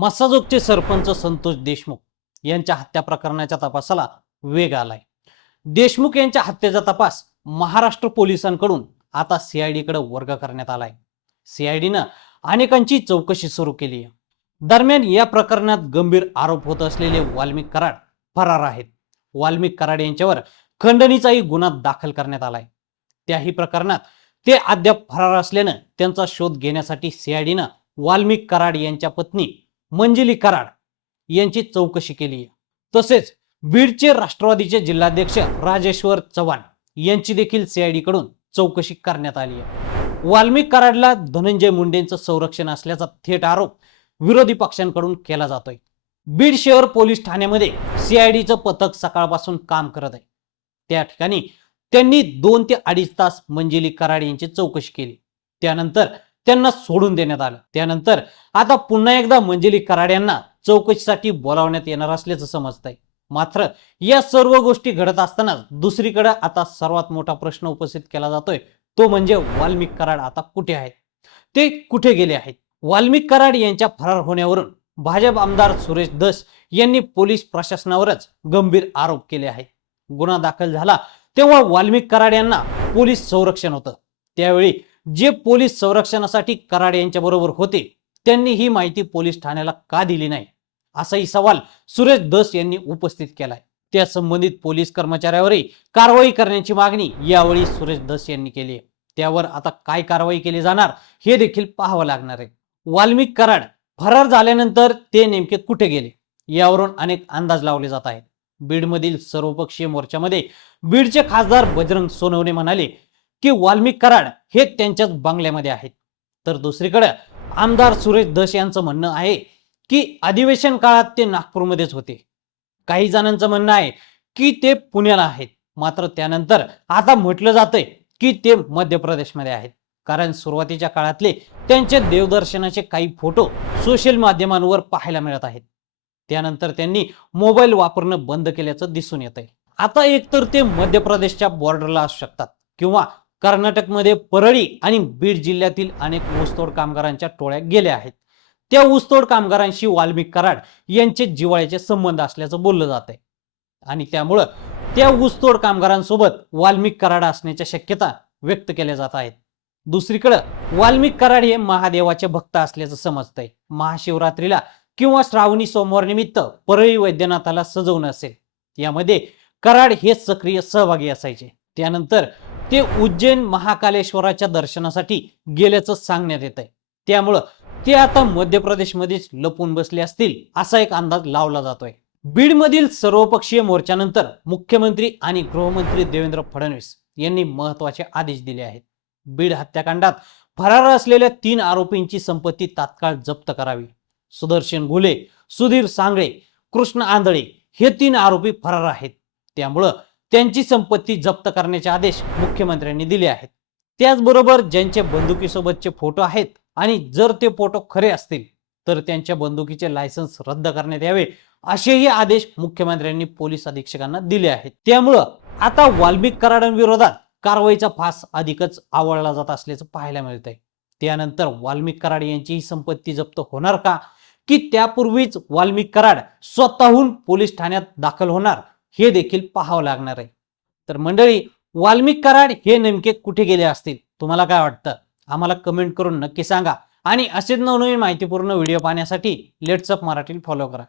मस्साजोगचे सरपंच संतोष देशमुख यांच्या हत्या प्रकरणाच्या तपासाला वेग आलाय. देशमुख यांच्या हत्येचा तपास महाराष्ट्र पोलिसांकडून आता सीआयडी कडे वर्ग करण्यात आलाय. सीआयडीनं अनेकांची चौकशी सुरू केली आहे. दरम्यान या प्रकरणात गंभीर आरोप होत असलेले वाल्मिक कराड फरार आहेत. वाल्मिक कराड यांच्यावर खंडणीचाही गुन्हा दाखल करण्यात आलाय. त्याही प्रकरणात ते अद्याप फरार असल्यानं त्यांचा शोध घेण्यासाठी सीआयडीनं वाल्मिक कराड यांच्या पत्नी मंजिली कराड यांची चौकशी केली आहे. तसेच बीडचे राष्ट्रवादीचे जिल्हाध्यक्ष राजेश्वर चव्हाण यांची देखील सीआयडी कडून चौकशी करण्यात आली आहे. वाल्मिक कराडला धनंजय मुंडेंचं संरक्षण असल्याचा थेट आरोप विरोधी पक्षांकडून केला जातोय. बीड शहर पोलीस ठाण्यामध्ये सीआयडीचं पथक सकाळपासून काम करत आहे. त्या ठिकाणी त्यांनी 2 ते 2.5 तास मंजिली कराड यांची चौकशी केली. त्यानंतर त्यांना सोडून देण्यात आलं. त्यानंतर आता पुन्हा एकदा मंजिली कराड यांना चौकशीसाठी बोलावण्यात येणार असल्याचं समजतंय. मात्र या सर्व गोष्टी घडत असताना दुसरीकडे आता सर्वात मोठा प्रश्न उपस्थित केला जातोय, तो म्हणजे वाल्मिक कराड आता कुठे आहेत, ते कुठे गेले आहेत. वाल्मिक कराड यांच्या फरार होण्यावरून भाजप आमदार सुरेश धस यांनी पोलीस प्रशासनावरच गंभीर आरोप केले आहेत. गुन्हा दाखल झाला तेव्हा वाल्मिक कराड यांना पोलीस संरक्षण होतं. त्यावेळी जे पोलीस संरक्षणासाठी कराड यांच्या बरोबर होते त्यांनी ही माहिती पोलीस ठाण्याला का दिली नाही, असाही सवाल सुरेश धस यांनी उपस्थित केलाय. त्या संबंधित पोलीस कर्मचाऱ्यावरही कारवाई करण्याची मागणी यावेळी सुरेश धस यांनी केली आहे. त्यावर आता काय कारवाई केली जाणार हे देखील पाहावं लागणार आहे. वाल्मिक कराड फरार झाल्यानंतर ते नेमके कुठे गेले यावरून अनेक अंदाज लावले जात आहेत. बीडमधील सर्वपक्षीय मोर्चामध्ये बीडचे खासदार बजरंग सोनवणे म्हणाले की वाल्मिक कराड हे त्यांच्याच बंगल्यामध्ये आहेत. तर दुसरीकडे आमदार सुरेश धस यांचं म्हणणं आहे की अधिवेशन काळात ते नागपूरमध्येच होते. काही जणांचं म्हणणं आहे की ते पुण्याला आहेत. मात्र त्यानंतर आता म्हटलं जातंय की ते मध्य प्रदेशमध्ये आहेत. कारण सुरुवातीच्या काळातले त्यांचे देवदर्शनाचे काही फोटो सोशल माध्यमांवर पाहायला मिळत आहेत. त्यानंतर त्यांनी मोबाईल वापरणं बंद केल्याचं दिसून येत आहे. आता एकतर ते मध्य प्रदेशच्या बॉर्डरला असू शकतात किंवा कर्नाटकमध्ये परळी आणि बीड जिल्ह्यातील अनेक ऊसतोड कामगारांच्या टोळ्या गेल्या आहेत. त्या ऊसतोड कामगारांशी वाल्मिक कराड यांचे जिव्हाळ्याचे संबंध असल्याचं बोललं जात आहे आणि त्यामुळं त्या ऊसतोड कामगारांसोबत वाल्मिक कराड असण्याच्या शक्यता व्यक्त केल्या जात आहेत. दुसरीकडे वाल्मिक कराड हे महादेवाचे भक्त असल्याचं समजतंय. महाशिवरात्रीला किंवा श्रावणी सोमवार निमित्त परळी वैद्यनाथाला सजवणं असेल यामध्ये कराड हे सक्रिय सहभागी असायचे. त्यानंतर ते उज्जैन महाकालेश्वराच्या दर्शनासाठी गेल्याचं सांगण्यात येत आहे. त्यामुळं ते आता मध्य प्रदेशमध्येच लपून बसले असतील असा एक अंदाज लावला जातोय. बीडमधील सर्वपक्षीय मोर्चानंतर मुख्यमंत्री आणि गृहमंत्री देवेंद्र फडणवीस यांनी महत्वाचे आदेश दिले आहेत. बीड हत्याकांडात फरार असलेल्या 3 आरोपींची संपत्ती तात्काळ जप्त करावी. सुदर्शन घुले, सुधीर सांगळे, कृष्ण आंधळे हे 3 आरोपी फरार आहेत. त्यामुळं त्यांची संपत्ती जप्त करण्याचे आदेश मुख्यमंत्र्यांनी दिले आहेत. त्याचबरोबर ज्यांचे बंदुकीसोबतचे फोटो आहेत आणि जर ते फोटो खरे असतील तर त्यांच्या बंदुकीचे लायसन्स रद्द करण्यात यावे असेही आदेश मुख्यमंत्र्यांनी पोलीस अधीक्षकांना दिले आहेत. त्यामुळं आता वाल्मिक कराडांविरोधात कारवाईचा फास अधिकच आवळला जात असल्याचं पाहायला मिळतंय. त्यानंतर वाल्मिक कराड यांची ही संपत्ती जप्त होणार का, की त्यापूर्वीच वाल्मिक कराड स्वतःहून पोलीस ठाण्यात दाखल होणार हे देखील पाहावं लागणार आहे. तर मंडळी, वाल्मिक कराड हे नेमके कुठे गेले असतील, तुम्हाला काय वाटतं? आम्हाला कमेंट करून नक्की सांगा आणि असेच नवनवीन माहितीपूर्ण व्हिडिओ पाहण्यासाठी लेट्स अप मराठी फॉलो करा.